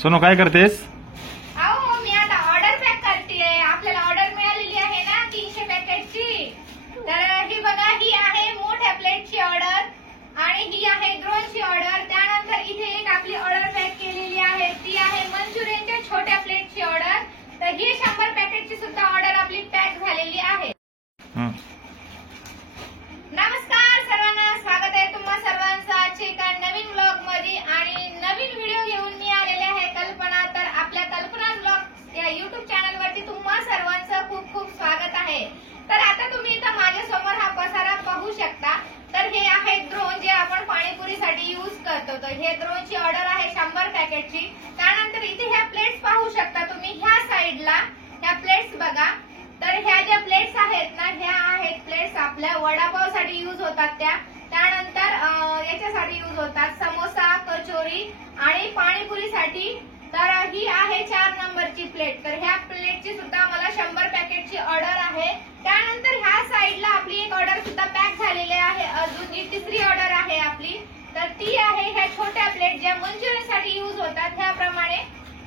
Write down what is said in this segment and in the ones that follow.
सोनू काय करतेस? अहो मी आता ऑर्डर पॅक करतेय. आपल्याला ऑर्डर मिळालेली आहे ना 300 पॅकेटची. तर ही बघा, ही आहे मोठ्या प्लेटची ऑर्डर आणि ही आहे ड्रोनची ऑर्डर. त्यानंतर इथे एक आपली ऑर्डर पॅक केलेली आहे, ती आहे मंचुरियनच्या छोट्या प्लेटची ऑर्डर. तर ही 100 पॅकेटची सुद्धा ऑर्डर आपली पॅक झालेली आहे. नमस्कार सर्वांना, स्वागत आहे तुम्हा सर्वांचं आजच्या एका नवीन ब्लॉग मध्ये. आणि नवीन व्हिडिओ घेऊन मी आलेले आहे कल्पना. तर आपल्या कल्पना ब्लॉग या युट्यूब चॅनल वरती तुम्हा सर्वांचं खूप खूप स्वागत आहे. तर आता तुम्ही इथं माझ्यासमोर हा पसारा पाहू शकता. तर हे आहे ड्रोन, जे आपण पाणीपुरीसाठी यूज करतो. तर हे ड्रोनची ऑर्डर आहे 100 पॅकेटची. त्यानंतर इथे ह्या प्लेट्स पाहू शकता तुम्ही. ह्या साईडला ह्या प्लेट्स बघा. तर ह्या ज्या प्लेट्स आहेत ना, ह्या आहेत प्लेट्स आपल्या वडापावसाठी यूज होतात त्या. त्यानंतर याच्यासाठी यूज होतात समोसा, कचोरी आणि पाणीपुरीसाठी. तर ही आहे 4 नंबरची प्लेट. तर ह्या प्लेटची सुद्धा मला 100 पॅकेटची ऑर्डर आहे. त्यानंतर ह्या साईडला आपली एक ऑर्डर सुद्धा पॅक झालेली आहे. अजून जी तिसरी ऑर्डर आहे आपली, तर ती आहे ह्या छोट्या प्लेट ज्या मंचुरियनसाठी यूज होतात ह्याप्रमाणे.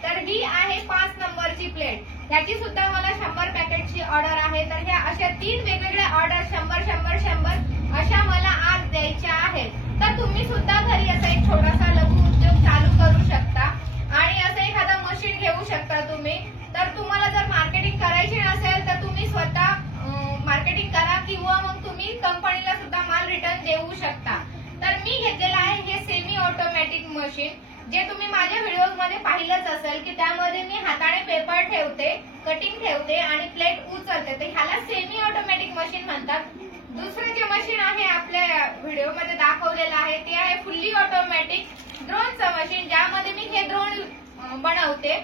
तर ही आहे 5 नंबरची प्लेट. ह्याची सुद्धा मला 100 पॅकेटची ऑर्डर आहे. तर ह्या अशा 3 वेगवेगळ्या ऑर्डर 100 अशा मला आज द्यायच्या आहेत. तर तुम्ही सुद्धा घरी असा एक छोटासा लघु उद्योग चालू करू शकता आणि असं एखादं मशीन घेऊ शकता तुम्ही. तर तुम्हाला जर मार्केटिंग करायची नसेल तर तुम्ही स्वतः मार्केटिंग करा किंवा मग तुम्ही कंपनीला सुद्धा माल रिटर्न देऊ शकता. तर मी घेतलेलं आहे हे सेमी ऑटोमॅटिक मशीन, जे तुम्ही माझ्या व्हिडिओज मध्ये पाहिलंच असेल की त्यामध्ये मी हाताने पेपर ठेवते, कटिंग ठेवते आणि प्लेट उचलते. तर ह्याला सेमी ऑटोमॅटिक मशीन म्हणतात. दुसरं जे मशीन आहे आपल्या व्हिडिओ मध्ये दाखवलेलं आहे ते आहे फुल्ली ऑटोमॅटिक ड्रोनचं मशीन, ज्यामध्ये मी हे ड्रोन बनवते.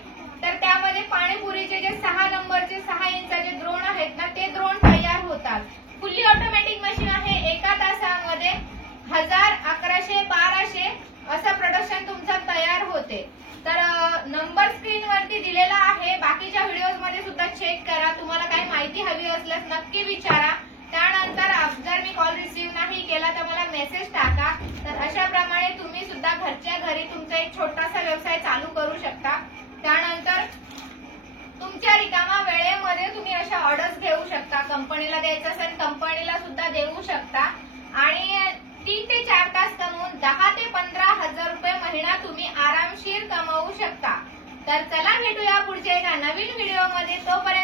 तर त्यामध्ये पाणीपुरीचे जे 6 नंबरचे 6 इंचाचे ड्रोन आहेत ना, ते ड्रोन तयार होतात. फुल्ली ऑटोमॅटिक मशीन आहे. एका तासामध्ये 1000, 1100, 1200 असं प्रोडक्शन तुमचं तयार होते. तर नंबर स्क्रीन वरती दिलेला आहे. बाकीच्या व्हिडिओज मध्ये सुद्धा चेक करा. तुम्हाला काही माहिती हवी असल्यास नक्की विचारा. त्यानंतर जर मी कॉल रिसीव्ह नाही केला तर मला मेसेज टाका. तर अशा प्रमाणे तुम्ही सुद्धा घरच्या घरी तुमचा एक छोटासा व्यवसाय चालू करू शकता. त्यानंतर तुमच्या रिकामा वेळेमध्ये तुम्ही अशा ऑर्डर्स घेऊ शकता. कंपनीला द्यायचं असेल कंपनीला सुद्धा देऊ शकता आणि 3 ते 4 तास कमवून 10 ते 15,000 रुपये महिना तुम्ही आरामशीर कमवू शकता. तर चला भेटूया पुढच्या एका नवीन व्हिडिओ मध्ये. तोपर्यंत